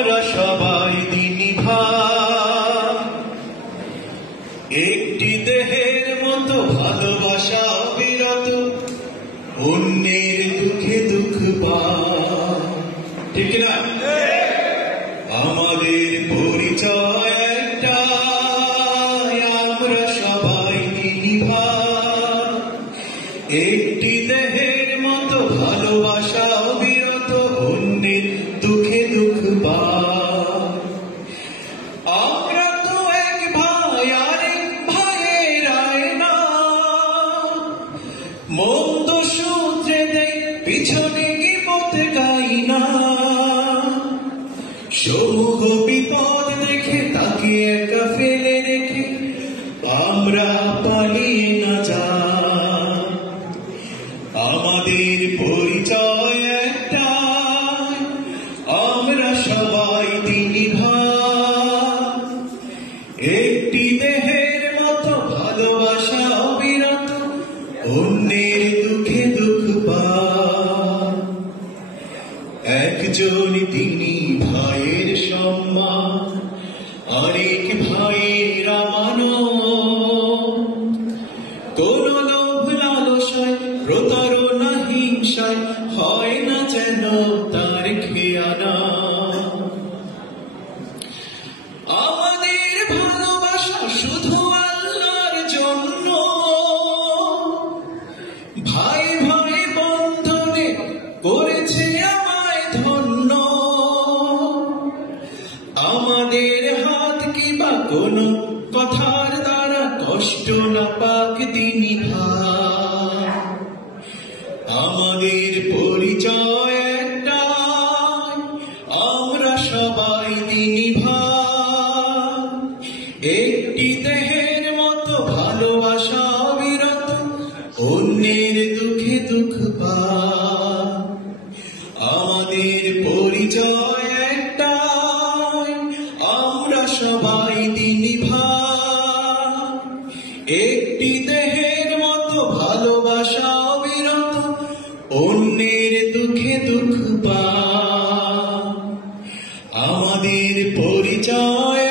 আমরা সবাই দিনী ভাই, একটি দেহের মতো ভালোবাসা অবিরত, অন্যের দুঃখে দুঃখ পায়। ঠিক না? আমাদের পরিচয় একটাই, আমরা সবাই দিনী ভাই, একটি দেহের মতো ভালোবাসা অবিরত, অন্যের দুঃখে দুঃখ পায়। আমরা তো এক ভাই আরেক ভাইয়ের আয়না, মন্দ সূত্রে দেয় পিছনে গীবত গাই না, সমূহ বিপদ দেখে তাকে একা ফেলে রেখে আমরা পালিয়ে না যাই। আমাদের পরিচয় একটাই, আমরা সবাই দিনী ভাই, একটি দেহের মতো ভালোবাসা অবিরত, অন্যের দুঃখে দুঃখ পায়। একজন দিনী ভাইয়ের সম্মান, আরেক ভাইয়ের আমানত, কোন লোভ লালসায় প্রতারণা হিংসায় হয় না যেন তার খেয়ানত। আমাদের ভালোবাসা শুধু আল্লাহর জন্য, ভাই ভাই বন্ধনে করেছে আমায় ধন্য। আমাদের হাত কিবা কোনো কথার দ্বারা কষ্ট না পাক দিনী ভাই। আমাদের পরিচয় একটাই, আমরা সবাই দিনী ভাই, একটি দেহের মতো ভালোবাসা অবিরত, অন্যের দুঃখে দুঃখ পায়। আমাদের পরিচয় একটাই, আমরা সবাই দিনী ভাই, একটি দেহের মতো ভালোবাসা অবিরত, অন্যের দুঃখে দুঃখ পায়। আমাদের পরিচয়